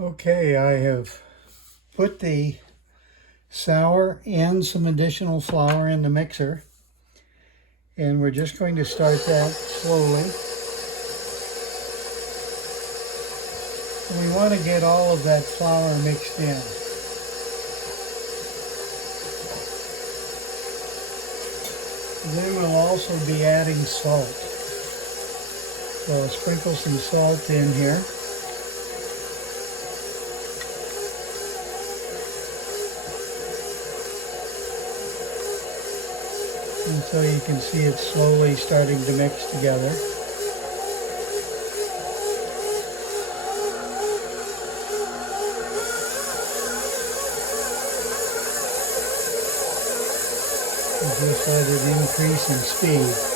Okay, I have put the sour and some additional flour in the mixer, and we're just going to start that slowly. We want to get all of that flour mixed in. Then we'll also be adding salt. So I'll sprinkle some salt in here. And so you can see it slowly starting to mix together. And just let it increase in speed.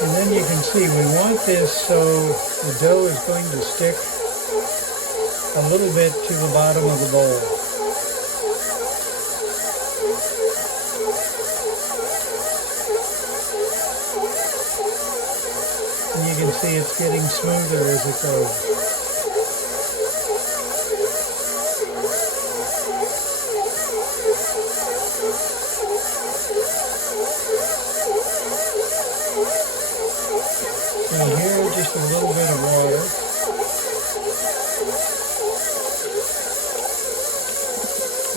And then you can see we want this so the dough is going to stick a little bit to the bottom of the bowl. And you can see it's getting smoother as it goes. And here, just a little bit of water.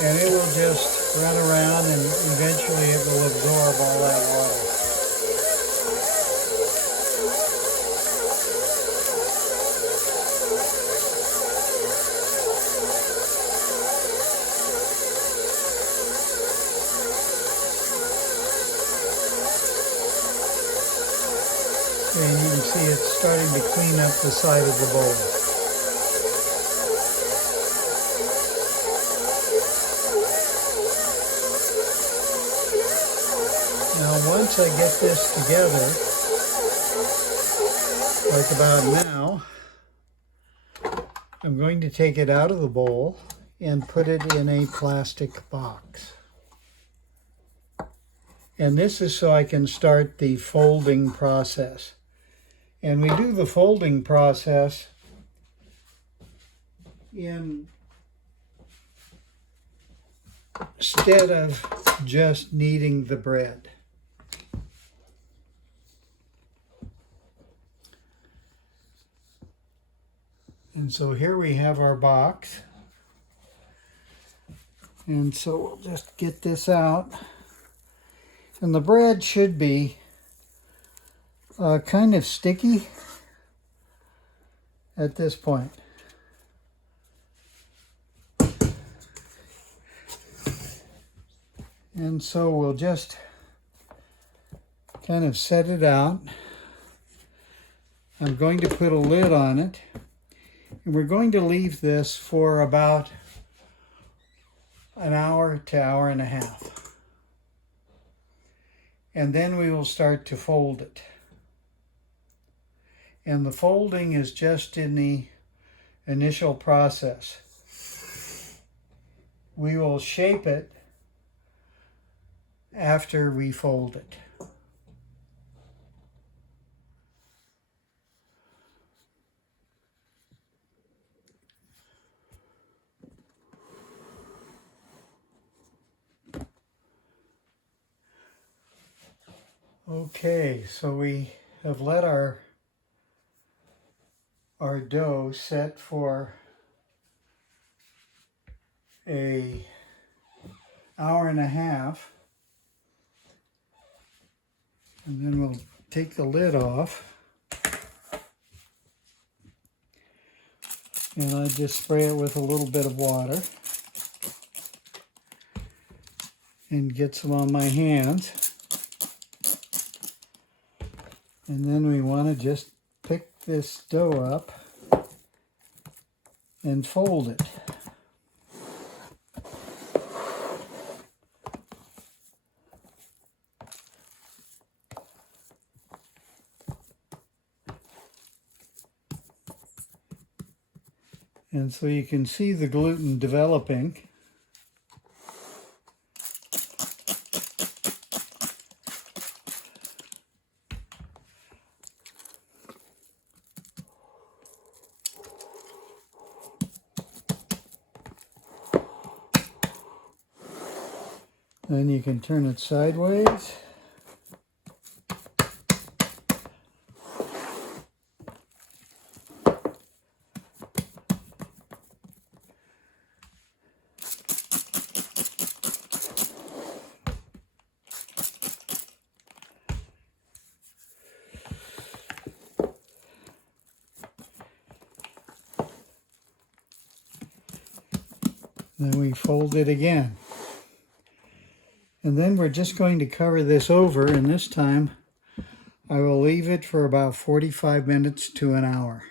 And it will just run around and eventually it will absorb all that water. And you can see it's starting to clean up the side of the bowl. Now once I get this together, like about now, I'm going to take it out of the bowl and put it in a plastic box. And this is so I can start the folding process. And we do the folding process instead of just kneading the bread. And so here we have our box. And so we'll just get this out. And the bread should be kind of sticky at this point. And so we'll just kind of set it out. I'm going to put a lid on it. And we're going to leave this for about an hour to hour and a half. And then we will start to fold it. And the folding is just in the initial process. We will shape it after we fold it. Okay, so we have let our dough set for an hour and a half. And then we'll take the lid off. And I just spray it with a little bit of water. And get some on my hands. And then we want to just pick this dough up and fold it. And so you can see the gluten developing. Then you can turn it sideways. Then we fold it again. And then we're just going to cover this over, and this time I will leave it for about 45 minutes to an hour.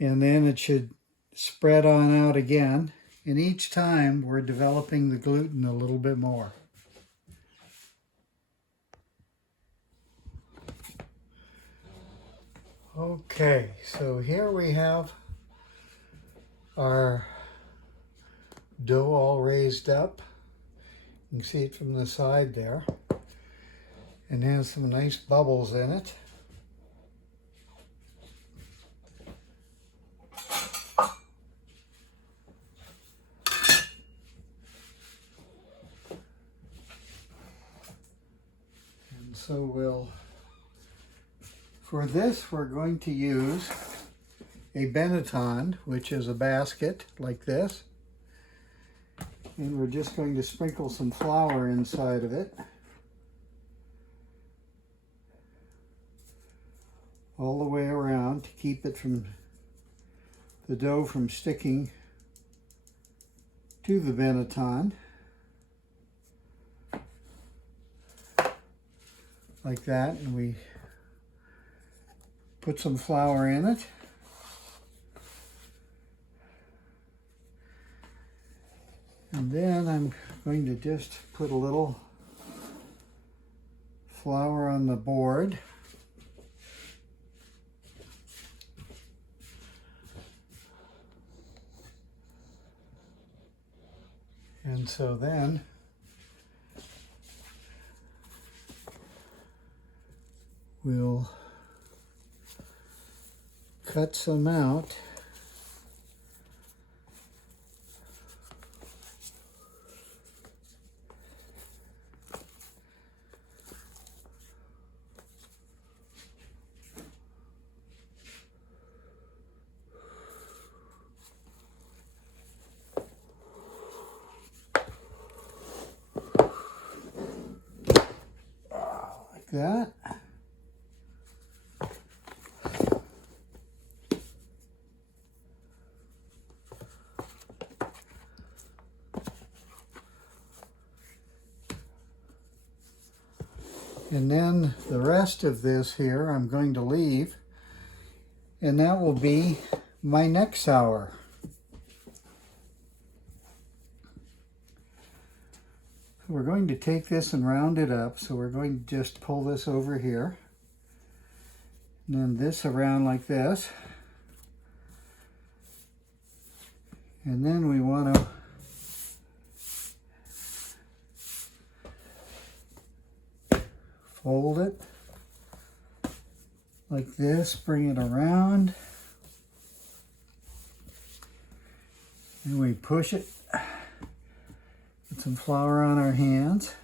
And then it should spread on out again, and each time we're developing the gluten a little bit more. Okay, so here we have our dough all raised up. You can see it from the side there, and has some nice bubbles in it. And so for this we're going to use a Benetton, which is a basket like this. And we're just going to sprinkle some flour inside of it. All the way around to keep it from the dough from sticking to the Benetton. Like that, and we put some flour in it. And then I'm going to just put a little flour on the board. And so then we'll cut some out. That. And then the rest of this here I'm going to leave, and that will be my next sour. We're going to take this and round it up, so we're going to just pull this over here, and then this around like this, and then we want to fold it like this, bring it around, and we push it. Put some flour on our hands.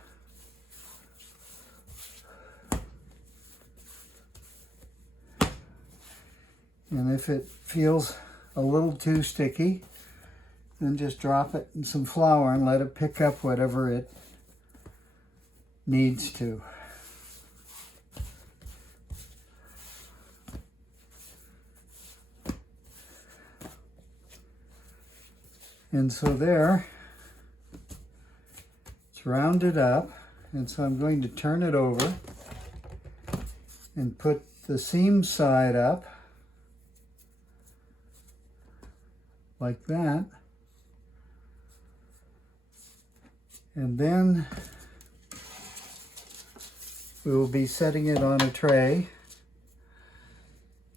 And if it feels a little too sticky, then just drop it in some flour and let it pick up whatever it needs to. And so there, it's rounded up, and so I'm going to turn it over and put the seam side up like that. And then we will be setting it on a tray.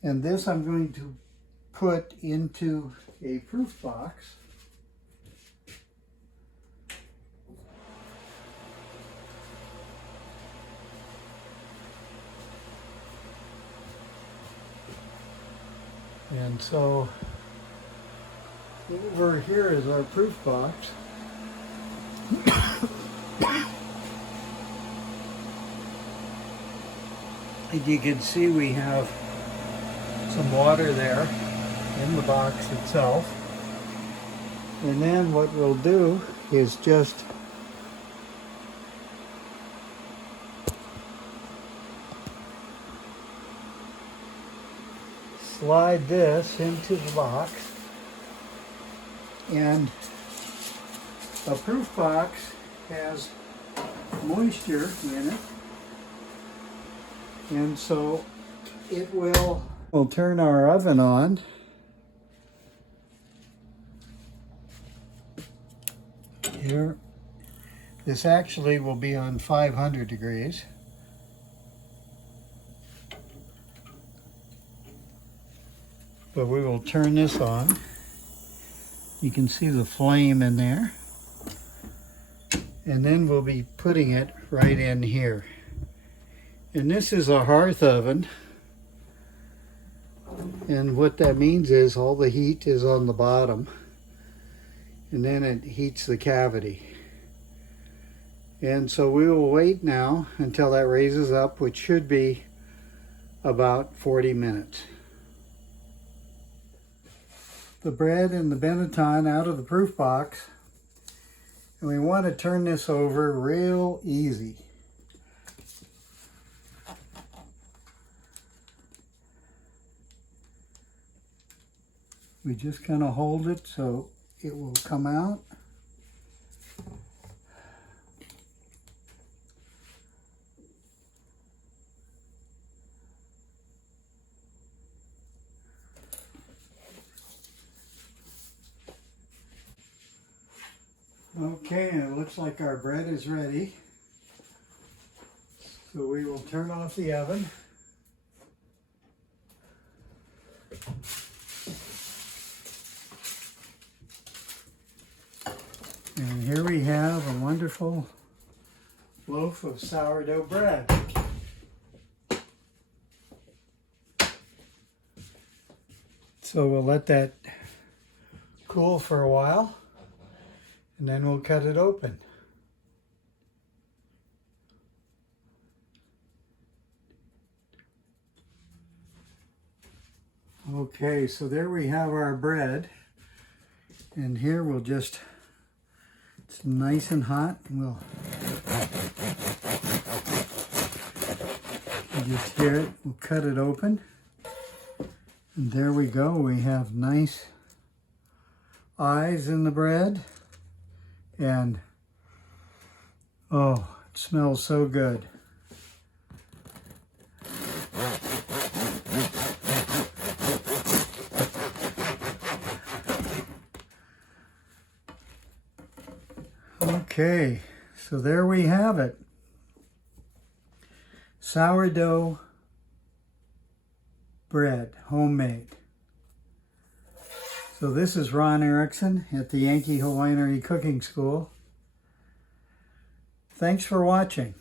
And this I'm going to put into a proof box. And so over here is our proof box. As you can see, we have some water there in the box itself. And then what we'll do is just slide this into the box. And a proof box has moisture in it. And so we'll turn our oven on. Here, this actually will be on 500 degrees. But we will turn this on. You can see the flame in there. And then we'll be putting it right in here. And this is a hearth oven. And what that means is all the heat is on the bottom. And then it heats the cavity. And so we will wait now until that raises up, which should be about 40 minutes. The bread and the Benetton out of the proof box. And we want to turn this over real easy. We just kind of hold it so it will come out. Okay, and it looks like our bread is ready. So we will turn off the oven. And here we have a wonderful loaf of sourdough bread. So we'll let that cool for a while, and then we'll cut it open. Okay, so there we have our bread. And here we'll just, it's nice and hot, and we'll you just hear it, we'll cut it open. And there we go, we have nice eyes in the bread. And oh, it smells so good. Okay, so there we have it. Sourdough bread, homemade. So this is Ron Erickson at the Yankee Hawaiianery Cooking School. Thanks for watching.